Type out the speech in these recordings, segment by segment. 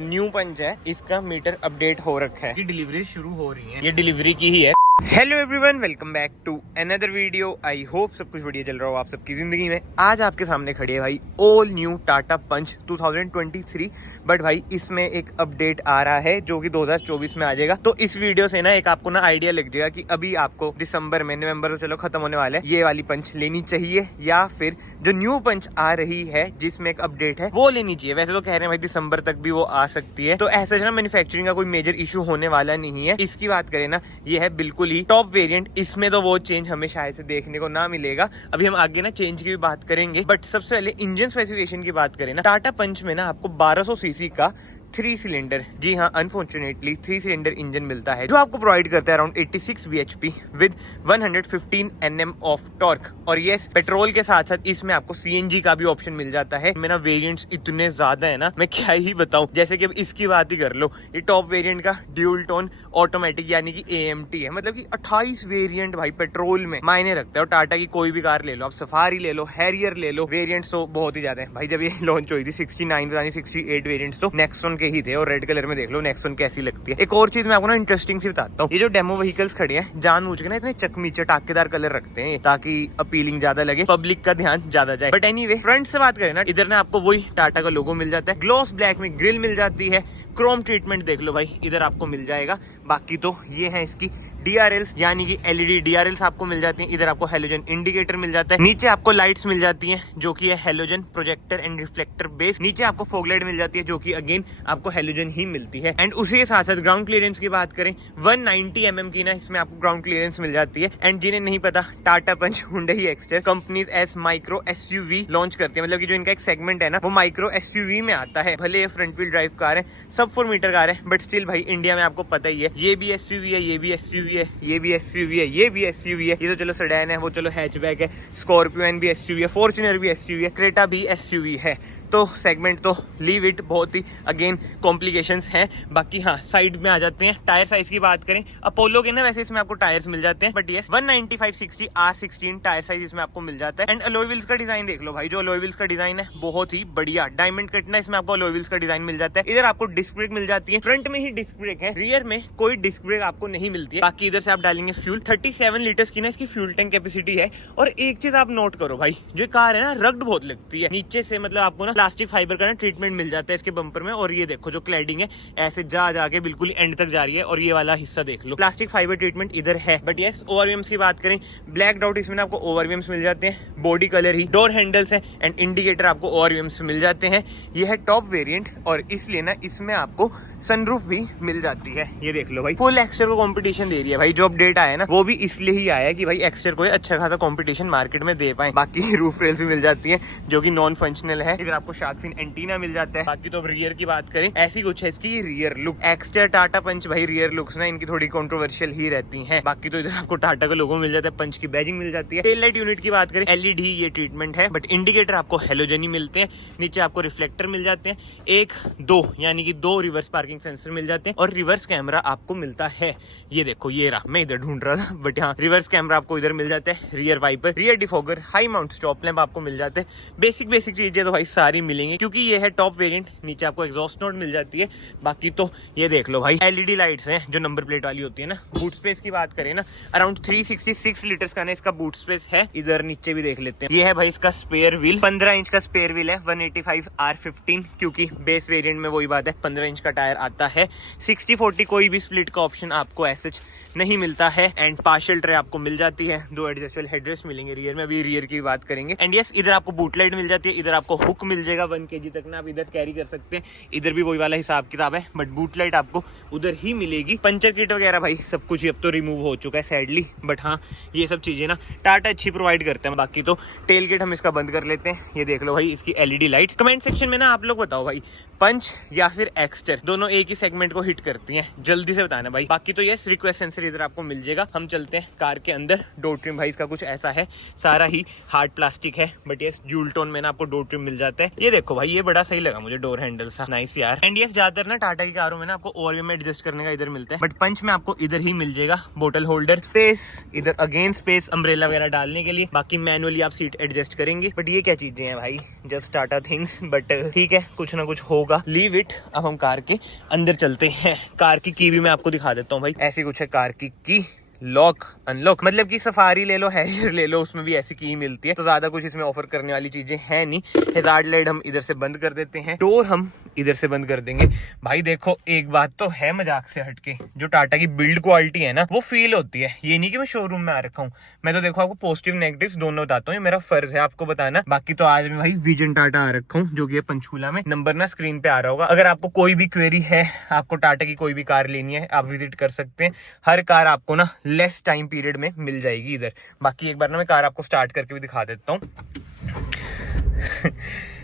New पंच है, इसका metre update हो रखा है, डिलीवरी शुरू हो रही है, ये डिलीवरी की ही है। Hello everyone, welcome back to another video. I hope सब कुछ बढ़िया चल रहा हो आप सबकी जिंदगी में। आज आपके सामने खड़ी है भाई all new Tata Punch 2023, but भाई इसमें एक अपडेट आ रहा है जो कि 2024 में आ जाएगा। तो इस वीडियो से ना एक आपको ना आइडिया लग जाएगा कि अभी आपको दिसंबर में, नवंबर तो चलो खत्म होने वाला है, ये वाली पंच लेनी चाहिए या फिर जो न्यू पंच आ रही है जिसमें एक अपडेट है वो लेनी चाहिए। वैसे तो कह रहे हैं भाई दिसंबर तक भी वो आ सकती है, तो ऐसा ना मैन्युफैक्चरिंग का कोई मेजर इशू होने वाला नहीं है। इसकी बात करें ना, ये है बिल्कुल ही टॉप वेरिएंट। इसमें तो वो चेंज हमें शायद से देखने को ना मिलेगा। अभी हम आगे ना चेंज की भी बात करेंगे, बट सबसे पहले इंजन स्पेसिफिकेशन की बात करें ना, टाटा पंच में ना आपको 1200 सीसी का 3 सिलेंडर, जी हाँ अनफॉर्चुनेटली 3 सिलेंडर इंजन मिलता है, जो आपको प्रोवाइड करता है around 86 bhp with 115 Nm of torque. और ये पेट्रोल के साथ साथ इसमें आपको सीएनजी का भी ऑप्शन मिल जाता है। मेरा वेरिएंट्स इतने ज्यादा है ना, मैं क्या ही बताऊं। जैसे कि अब इसकी बात ही कर लो, ये टॉप वेरिएंट का ड्यूल टोन ऑटोमेटिक यानी कि AMT है, मतलब कि 28 वेरिएंट भाई पेट्रोल में मायने रखता है। और टाटा की कोई भी कार ले लो, आप सफारी ले लो, हैरियर ले लो, वेरिएंट्स तो बहुत ही ज्यादा है भाई। जब ये लॉन्च हुई थी 69 यानी 68 वेरिएंट्स तो नेक्सॉन के ही थे, और रेड कलर में देख लो नेक्सॉन कैसी लगती है। एक और चीज मैं आपको ना इंटरेस्टिंग सी बताता हूँ, ये जो डेमो व्हीकल्स खड़े हैं जानबूझ के ना इतने चकमी चटाकेदार कलर रखते हैं ताकि अपीलिंग ज्यादा लगे, पब्लिक का ध्यान ज्यादा जाए। बट एनीवे, फ्रंट से बात करें ना, इधर ना आपको वही टाटा का लोगो मिल जाता है, ग्लॉस ब्लैक में ग्रिल मिल जाती है, क्रोम ट्रीटमेंट देख लो भाई इधर आपको मिल जाएगा। बाकी तो ये है इसकी DRLs यानी कि LED DRLs आपको मिल जाती हैं। इधर आपको हेलोजन इंडिकेटर मिल जाता है, नीचे आपको लाइट्स मिल जाती हैं जो कि है halogen projector and reflector base, नीचे आपको फॉग लाइट मिल जाती है जो कि अगेन आपको हेलोजन ही मिलती है। एंड उसी के साथ साथ ग्राउंड क्लियरेंस की बात करें, 190 mm की ना इसमें आपको ग्राउंड क्लियरेंस मिल जाती है। एंड जिन्हें नहीं पता, Tata Punch, Hyundai Exter companies as micro SUV launch करती है, मतलब कि जो इनका एक सेगमेंट है ना वो माइक्रो SUV में आता है। भले ये फ्रंट व्हील ड्राइव कार है, सब 4 मीटर कार है, बट स्टिल भाई इंडिया में आपको पता ही है, ये भी SUV है, ये भी SUV है, ये भी SUV है, ये भी SUV है। ये तो चलो सेडान है, वो चलो हैचबैक है, स्कॉर्पियो भी SUV है, फॉर्च्यूनर भी SUV है, क्रेटा भी SUV है। तो सेगमेंट तो लीव इट, बहुत ही अगेन कॉम्प्लिकेशंस हैं। बाकी हाँ, साइड में आ जाते हैं। टायर साइज की बात करें, अपोलो के ना वैसे इसमें आपको टायर्स मिल जाते हैं, but yes 195/60 R16 tyre size इसमें आपको मिल जाता है। एंड अलॉय व्हील्स का डिजाइन देख लो भाई, जो अलॉय व्हील्स का डिजाइन है बहुत ही बढ़िया, डायमंड कट ना इसमें आपको अलॉय व्हील्स का डिजाइन मिल जाता है। इधर आपको डिस्क ब्रेक मिल जाती है, फ्रंट में ही डिस्क ब्रेक है, रियर में कोई डिस्क ब्रेक आपको नहीं मिलती है। बाकी इधर से आप डालेंगे फ्यूल, 37 लीटर्स की ना इसकी फ्यूल टैंक कैपेसिटी है। और एक चीज आप नोट करो भाई, जो कार है ना रग्ड बहुत लगती है नीचे से, मतलब आपको ना प्लास्टिक फाइबर का ना ट्रीटमेंट मिल जाता है इसके बम्पर में। और ये देखो जो क्लैडिंग है ऐसे जा जाके बिल्कुल एंड तक जा रही है, और ये वाला हिस्सा देख लो, प्लास्टिक फाइबर ट्रीटमेंट इधर है। बट यस, ओवरव्हीम्स की बात करें, ब्लैक डॉट इसमें आपको ओवरव्हीम्स मिल जाते हैं, बॉडी कलर ही, डोर हैंडल्स है एंड इंडिकेटर आपको ओवरव्हीम्स मिल जाते हैं। ये है टॉप वेरिएंट, और इसलिए ना इसमें आपको सनरूफ भी मिल जाती है। ये देख लो भाई, फुल एक्सटर को कंपटीशन दे रही है भाई। जो अपडेट आया है ना वो भी इसलिए ही आया है कि भाई एक्सटर को अच्छा खासा कंपटीशन मार्केट में दे पाए। बाकी रूफ रेल्स भी मिल जाती है जो कि नॉन फंक्शनल है। इधर आपको शार्क फिन एंटीना मिल जाता है। बाकी तो अब रियर की बात करें, ऐसी कुछ है इसकी रियर लुक। एक्सटर टाटा पंच भाई रियर लुक्स ना इनकी थोड़ी कंट्रोवर्शियल ही रहती हैं। बाकी तो इधर आपको टाटा का लोगो मिल जाता है, पंच की बैजिंग मिल जाती है। टेल लाइट यूनिट की बात करें, LED ये ट्रीटमेंट है, बट इंडिकेटर आपको हेलोजन ही मिलते हैं। नीचे आपको रिफ्लेक्टर मिल जाते हैं, 1-2 यानी कि 2 रिवर्स पार्किंग सेंसर मिल जाते हैं, और रिवर्स कैमरा आपको मिलता है। ये देखो, ये रहा, मैं इधर ढूंढ रहा था, बट यहाँ रिवर्स कैमरा आपको इधर मिल जाता है, rear wiper, rear defogger, high mount stop lamp आपको मिल जाते हैं। बेसिक चीजें तो भाई सारी मिलेंगी क्योंकि ये है टॉप वेरिएंट। नीचे आपको एग्जॉस्ट नोट मिल जाती है। बाकी तो ये देख लो भाई, LED लाइट्स हैं जो नंबर प्लेट वाली होती है ना। बूट स्पेस की बात करें ना, अराउंड 366 लीटर्स का ना इसका बूट स्पेस है। इधर नीचे भी देख लेते हैं, ये है भाई इसका स्पेयर व्हील, 15 इंच का स्पेयर व्हील है, 185 R15, क्योंकि बेस वेरिएंट में वही बात है 15 इंच का टायर आता है। 60/40 कोई भी स्प्लिट का ऑप्शन आपको ऐसे नहीं मिलता है। एंड पार्शियल ट्रे आपको मिल जाती है, 2 एडजस्टेबल हेडरेस्ट मिलेंगे रियर में, अभी रियर की बात करेंगे। एंड यस, इधर आपको बूट लाइट मिल जाती है, इधर आपको हुक मिल जाएगा 1 kg तक ना आप इधर कैरी कर सकते हैं। इधर भी वही वाला हिसाब किताब है, बट बूट लाइट आपको उधर ही मिलेगी। पंचर किट वगैरह भाई सब कुछ अब तो रिमूव हो चुका है सैडली, बट हाँ ये सब चीजें ना टाटा अच्छी प्रोवाइड करते हैं। बाकी तो टेल गेट हम इसका बंद कर लेते हैं। ये देख लो भाई इसकी LED लाइट्स। कमेंट सेक्शन में ना आप लोग बताओ भाई, पंच या फिर एक्स्टर, दोनों एक ही सेगमेंट को हिट करती हैं, जल्दी से बताना भाई। बाकी तो यस, रिक्वेस्ट सेंसर इधर आपको मिल जाएगा। हम चलते हैं कार के अंदर। डोर ट्रिम भाई इसका कुछ ऐसा है, सारा ही हार्ड प्लास्टिक है, बट यस ड्यूल टोन में ना आपको डोर ट्रिम मिल जाता है। ये देखो भाई, ये बड़ा सही लगा मुझे, डोर हैंडल सा नाइस यार। एंड यस, ज्यादातर ना टाटा की कारों में ना आपको ओवरव्यू में एडजस्ट करने का इधर मिलता है, बट पंच में आपको इधर ही मिल जाएगा बोतल होल्डर स्पेस, इधर अगेन स्पेस अम्ब्रेला वगैरह डालने के लिए। बाकी मैनुअली आप सीट एडजस्ट करेंगे। बट ये क्या चीजें हैं भाई, जस्ट टाटा थिंग्स, बट ठीक है, कुछ ना कुछ होगा। Leave it. अब हम कार के अंदर चलते हैं। कार की भी मैं आपको दिखा देता हूँ भाई। ऐसी कुछ है कार की लॉक अनलॉक, मतलब कि सफारी ले लो, हैरियर ले लो, उसमें भी ऐसी की मिलती है। तो ज्यादा कुछ इसमें ऑफर करने वाली चीजें है नहीं। हैजार्ड लाइट हम इधर से बंद कर देते हैं, डोर हम इधर से बंद कर देंगे। भाई देखो, एक बात तो है मजाक से हटके, जो टाटा की बिल्ड क्वालिटी है ना, वो फील होती है। ये नहीं कि मैं शोरूम में आ रखा हूँ, मैं तो देखो आपको पॉजिटिव नेगेटिव्स दोनों बताता हूँ। ये मेरा फर्ज है आपको बताना। बाकी तो आज मैं भाई विजन टाटा आ रखा हूँ, जो कि पंचकूला में। नंबर ना स्क्रीन पे आ रहा होगा। अगर आपको कोई भी क्वेरी है, आपको टाटा की कोई भी कार लेनी है, आप विजिट कर सकते हैं। हर कार आपको ना लेस टाइम पीरियड में मिल जाएगी इधर। बाकी एक बार ना मैं कार आपको स्टार्ट करके भी दिखा देता हूँ।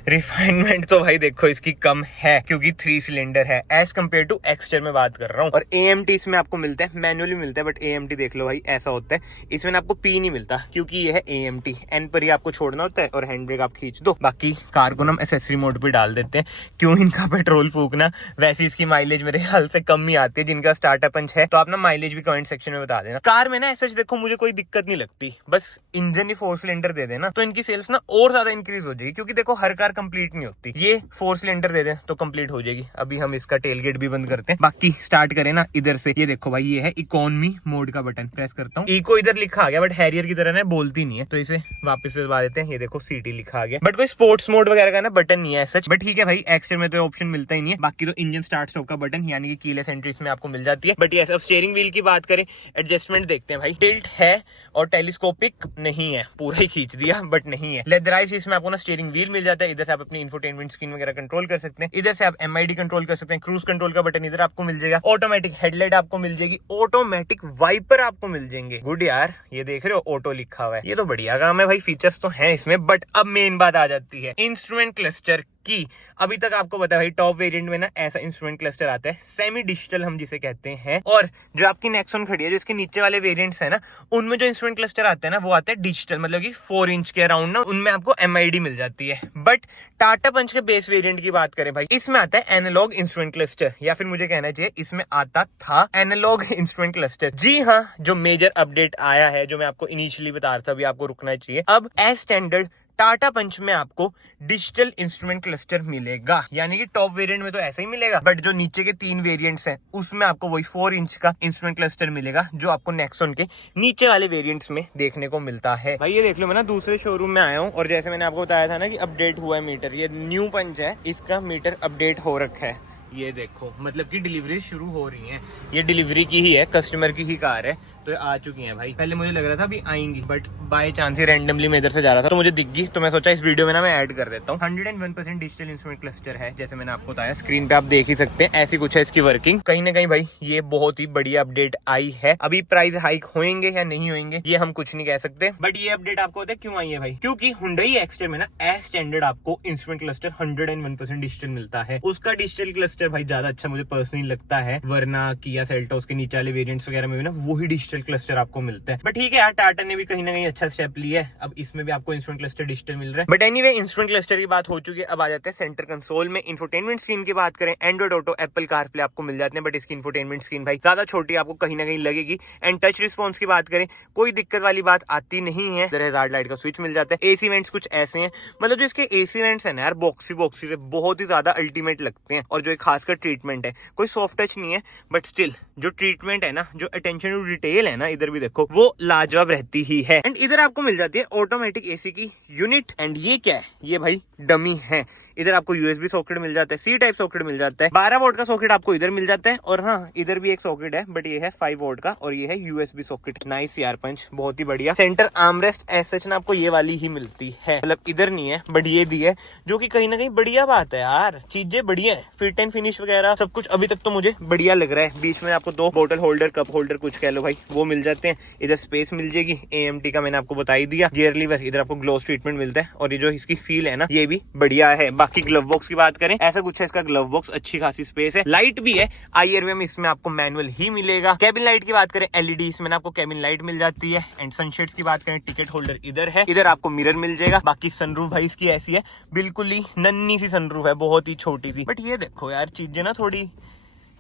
रिफाइनमेंट तो भाई देखो इसकी कम है, क्योंकि 3 सिलेंडर है एज कम्पेयर टू एक्सटर में बात कर रहा हूँ। और AMT इसमें आपको मिलता है, मैनुअली मिलता है, बट AMT देख लो भाई ऐसा होता है। इसमें आपको P नहीं मिलता, क्योंकि ये है AMT। एन पर ही आपको छोड़ना होता है और हैंड ब्रेक आप खींच दो। बाकी कार को हम एसेसरी मोड पे डाल देते हैं। क्यों इनका पेट्रोल फूकना, वैसे इसकी माइलेज मेरे ख्याल से कम ही आती है। जिनका स्टार्टअप पंच है तो आप ना माइलेज भी कमेंट सेक्शन में बता देना। कार में ना ऐसा देखो मुझे कोई दिक्कत नहीं लगती, बस इंजन ही 4 सिलेंडर दे देना तो इनकी सेल्स ना और ज्यादा इंक्रीज हो जाएगी। क्योंकि देखो हर कार कंप्लीट नहीं होती, ये 4 सिलेंडर दे दें तो कंप्लीट हो जाएगी। अभी हम इसका टेल गेट भी बंद करते हैं। बाकी स्टार्ट करें ना इधर से। ये देखो भाई, ये है इकोनॉमी मोड का बटन, प्रेस करता हूँ। इको इधर लिखा आ गया, बट हैरियर की तरह ना बोलती नहीं है, तो इसे वापस से दबा देते हैं। ये देखो सिटी लिखा आ गया, बट कोई स्पोर्ट्स मोड वगैरह का ना बटन नहीं है सच। बट ठीक है भाई, एक्स्ट्रा में तो ऑप्शन मिलता ही नहीं है। बाकी तो इंजन स्टार्ट स्टॉप का बटन, यानी कि कीलेस एंट्री इसमें आपको मिल जाती है। बट यस, अब स्टीयरिंग व्हील की बात करें, एडजस्टमेंट देखते हैं भाई। टिल्ट है और टेलीस्कोपिक नहीं है, पूरा ही खींच दिया बट नहीं है। लेदराइज इसमें आपको ना स्टीयरिंग व्हील मिल जाता है। इधर से आप अपनी इंफोटेनमेंट स्क्रीन वगैरह कंट्रोल कर सकते हैं। इधर से आप MID कंट्रोल कर सकते हैं। क्रूज कंट्रोल का बटन इधर आपको मिल जाएगा। ऑटोमेटिक हेडलाइट आपको मिल जाएगी। ऑटोमेटिक वाइपर आपको मिल जाएंगे। गुड यार, ये देख रहे हो ऑटो लिखा हुआ है, ये तो बढ़िया काम है भाई। फीचर्स तो हैं इसमें, बट अब मेन बात आ जाती है इंस्ट्रूमेंट क्लस्टर की। अभी तक आपको पता है भाई, टॉप वेरिएंट में ना ऐसा इंस्ट्रूमेंट क्लस्टर आता है, सेमी डिजिटल हम जिसे कहते हैं। और जो आपकी नेक्सॉन खड़ी है, जो इसके नीचे वाले वेरिएंट्स है ना, उनमें जो इंस्ट्रूमेंट क्लस्टर आते हैं ना, वो आते हैं डिजिटल, मतलब कि 4 इंच के अराउंड ना उनमें आपको MID मिल जाती है। बट टाटा पंच के बेस वेरिएंट की बात करें भाई, इसमें आता है एनालॉग इंस्ट्रूमेंट क्लस्टर, या फिर मुझे कहना चाहिए इसमें आता था एनालॉग इंस्ट्रूमेंट क्लस्टर। जी हाँ, जो मेजर अपडेट आया है, जो मैं आपको इनिशियली बता रहा था, अभी आपको रुकना चाहिए। अब एज स्टैंडर्ड टाटा पंच में आपको डिजिटल इंस्ट्रूमेंट क्लस्टर मिलेगा, यानी कि टॉप वेरिएंट में तो ऐसा ही मिलेगा। बट जो नीचे के 3 वेरिएंट्स हैं, उसमें आपको वही 4 इंच का इंस्ट्रूमेंट क्लस्टर मिलेगा, जो आपको नेक्सॉन के नीचे वाले वेरिएंट्स में देखने को मिलता है। भाई ये देख लो, मैं ना दूसरे शोरूम में आया हूँ, और जैसे मैंने आपको बताया था ना कि अपडेट हुआ है मीटर, ये न्यू पंच है, इसका मीटर अपडेट हो रखा है। ये देखो, मतलब कि डिलीवरी शुरू हो रही है। ये डिलीवरी की ही है, कस्टमर की ही कार है, तो ये आ चुकी हैं भाई। पहले मुझे लग रहा था अभी आएंगी, but by chance he randomly मैं इधर से जा रहा था तो मुझे दिख गई, तो मैं सोचा इस वीडियो में ना मैं ऐड कर देता हूँ। 101% डिजिटल इंस्ट्रूमेंट क्लस्टर है, जैसे मैंने आपको बताया। स्क्रीन पे आप देख ही सकते हैं, ऐसी कुछ है इसकी वर्किंग। कहीं ना कहीं भाई ये बहुत ही बढ़िया अपडेट आई है। अभी प्राइस हाइक होंगे या नहीं होंगे ये हम कुछ नहीं कह सकते, बट ये अपडेट आपको पता है क्यों आई है भाई? क्योंकि हुंडई एक्स्टर में ना एज स्टैंडर्ड आपको इंस्ट्रूमेंट क्लस्टर 101% डिजिटल मिलता है। उसका डिजिटल क्लस्टर भाई ज्यादा अच्छा मुझे पर्सनली लगता है, वरना किया सेल्टोस के नीचे वाले वेरिएंट्स वगैरह में भी ना वही डिजिटल क्लस्टर आपको मिलता है। बट ठीक है यार, टाटा ने भी कहीं ना कहीं अच्छा स्टेप लिया है। अब इसमें भी आपको इंस्ट्रूमेंट क्लस्टर डिजिटल मिल रहा है। बट एनीवे, इंस्ट्रूमेंट क्लस्टर की बात हो चुकी है। अब आ जाते हैं सेंटर कंसोल में। इंफोटेनमेंट स्क्रीन की बात करें, एंड्रॉइड ऑटो, एप्पल कारप्ले आपको मिल जाते हैं, बट इसकी इंफोटेनमेंट स्क्रीन भाई ज्यादा छोटी आपको कहीं ना कहीं लगेगी। एंड टच रिस्पॉन्स की बात करें, कोई दिक्कत वाली बात आती नहीं है। हैजार्ड लाइट का स्विच मिल जाता है। AC वेंट्स कुछ ऐसे हैं, मतलब जो इसके AC वेंट्स है ना यार, बॉक्सी से बहुत ही ज्यादा अल्टीमेट लगते हैं। और जो एक खासकर ट्रीटमेंट है, कोई सॉफ्ट टच नहीं है, बट स्टिल जो ट्रीटमेंट है ना, जो अटेंशन टू डिटेल है ना, इधर भी देखो वो लाजवाब रहती ही है। एंड इधर आपको मिल जाती है ऑटोमेटिक AC की यूनिट। एंड ये क्या है? ये भाई डमी है। इधर आपको USB सॉकेट मिल जाता है, C टाइप सॉकेट मिल जाता है, 12 वोल्ट का सॉकेट आपको इधर मिल जाता है। और हाँ, इधर भी एक सॉकेट है, बट ये है 5 वोल्ट का, और ये है USB सॉकेट। नाइस यार पंच, बहुत ही बढ़िया। सेंटर आर्मरेस्ट एसएच ना आपको ये वाली ही मिलती है, मतलब इधर नहीं है बट ये दी है, जो कि कहीं ना कहीं बढ़िया बात है यार। चीजें बढ़िया है, फिट एंड फिनिश वगैरह सब कुछ अभी तक तो मुझे बढ़िया लग रहा है। बीच में आपको 2 बोतल होल्डर, कप होल्डर कुछ कह लो भाई, वो मिल जाते हैं। इधर स्पेस मिल जाएगी। AMT का मैंने आपको बता ही दिया। गियर लीवर, इधर आपको ग्लोस ट्रीटमेंट मिलता है, और ये जो इसकी फील है ना, ये भी बढ़िया है। बाकी ग्लव बॉक्स की बात करें, ऐसा कुछ है इसका ग्लव बॉक्स, अच्छी खासी स्पेस है, लाइट भी है, IRV में इसमें आपको मैनुअल ही मिलेगा। केबिन लाइट की बात करें, LED इसमें आपको केबिन लाइट मिल जाती है। एंड सनशेड्स की बात करें, टिकट होल्डर इधर है, इधर आपको मिरर मिल जाएगा। बाकी सनरूफ भाई इसकी ऐसी है, बिल्कुल ही नन्ही सी सनरूफ है, बहुत ही छोटी सी, बट ये देखो यार चीजें ना थोड़ी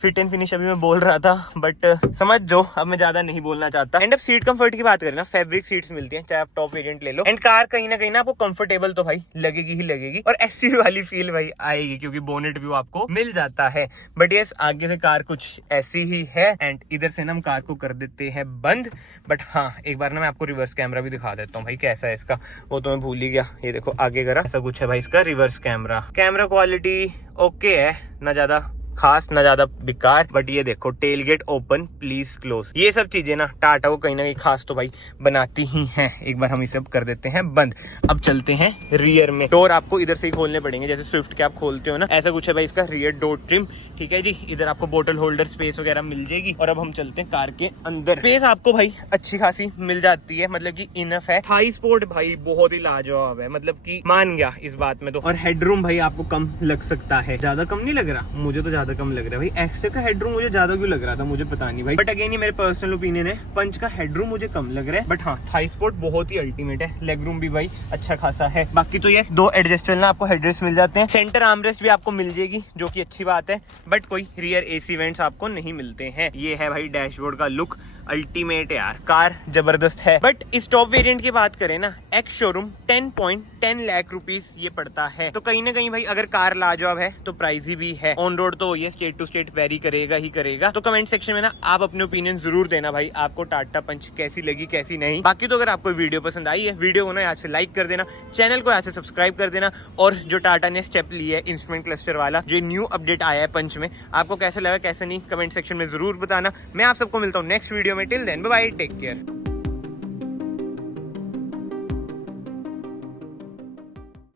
फिट एंड फिनिश अभी मैं बोल रहा था, बट समझ जो, अब मैं ज्यादा नहीं बोलना चाहता। एंड अब सीट कंफर्ट की बात करें ना, फैब्रिक सीट्स मिलती हैं, चाहे आप टॉप वेरिएंट ले लो। एंड कार कहीं ना आपको कंफर्टेबल तो भाई लगेगी ही लगेगी, और SUV वाली फील भाई आएगी, क्योंकि बोनेट व्यू आपको मिल जाता है। बट यस, आगे से कार कुछ ऐसी ही है। एंड इधर से ना हम कार को कर देते हैं बंद। बट हाँ, एक बार ना मैं आपको रिवर्स कैमरा भी दिखा देता हूँ भाई, कैसा है इसका, वो तो मैं भूल ही गया। ये देखो आगे करा, ऐसा कुछ है भाई इसका reverse camera. Camera quality okay है, ना ज्यादा खास ना ज्यादा बेकार, बट ये देखो tail gate open please close, ये सब चीजें ना टाटा को कहीं ना कहीं खास तो भाई बनाती ही हैं। एक बार हम इसे कर देते हैं बंद। अब चलते हैं रियर में। डोर आपको इधर से ही खोलने पड़ेंगे, जैसे स्विफ्ट के आप खोलते हो ना, ऐसा कुछ है भाई इसका रियर डोर ट्रिम। ठीक है जी, इधर आपको बोतल होल्डर स्पेस वगैरह मिल जाएगी। और अब हम चलते हैं कार के अंदर। स्पेस आपको भाई अच्छी खासी मिल जाती है, मतलब कि इनफ है। थाई स्पोर्ट भाई बहुत ही लाजवाब है, मतलब कि मान गया इस बात में तो। और हेडरूम भाई आपको कम लग सकता है, ज्यादा कम नहीं लग रहा, मुझे तो ज्यादा कम लग रहा है भाई। एक्स्ट्रा का हेडरूम मुझे ज्यादा क्यों लग रहा था मुझे पता नहीं भाई, बट अगेन ये मेरे पर्सनल ओपिनियन है। पंच का हेडरूम मुझे कम लग रहा है, बट हाँ थाई स्पोर्ट बहुत ही अल्टीमेट है। लेग रूम भी भाई अच्छा खासा है। बाकी तो यस, 2 एडजस्टेबल ना आपको हेडरेस्ट मिल जाते हैं। सेंटर आर्मरेस्ट भी आपको मिल जाएगी, जो कि अच्छी बात है, बट कोई रियर AC वेंट्स आपको नहीं मिलते हैं। ये है भाई डैशबोर्ड का लुक, अल्टीमेट है यार, कार जबरदस्त है। बट इस टॉप वेरिएंट की बात करें ना, एक्स शोरूम 10.10 लाख रुपीस ये पड़ता है। तो कहीं ना कहीं भाई अगर कार लाजवाब है तो प्राइजी भी है। ऑन रोड तो ये स्टेट टू स्टेट वेरी करेगा ही करेगा। तो कमेंट सेक्शन में ना आप अपने ओपिनियन जरूर देना भाई, आपको टाटा पंच कैसी लगी कैसी नहीं। बाकी तो अगर आपको वीडियो पसंद आई है, वीडियो को ना यहाँ से लाइक कर देना, चैनल को यहाँ से सब्सक्राइब कर देना। और जो टाटा ने स्टेप लिया है इंस्ट्रूमेंट क्लस्टर वाला, जो न्यू अपडेट आया है पंच में, आपको कैसा लगा कैसा नहीं, कमेंट सेक्शन में जरूर बताना। मैं आप सबको मिलता हूँ नेक्स्ट वीडियो में। Till then bye bye, take care.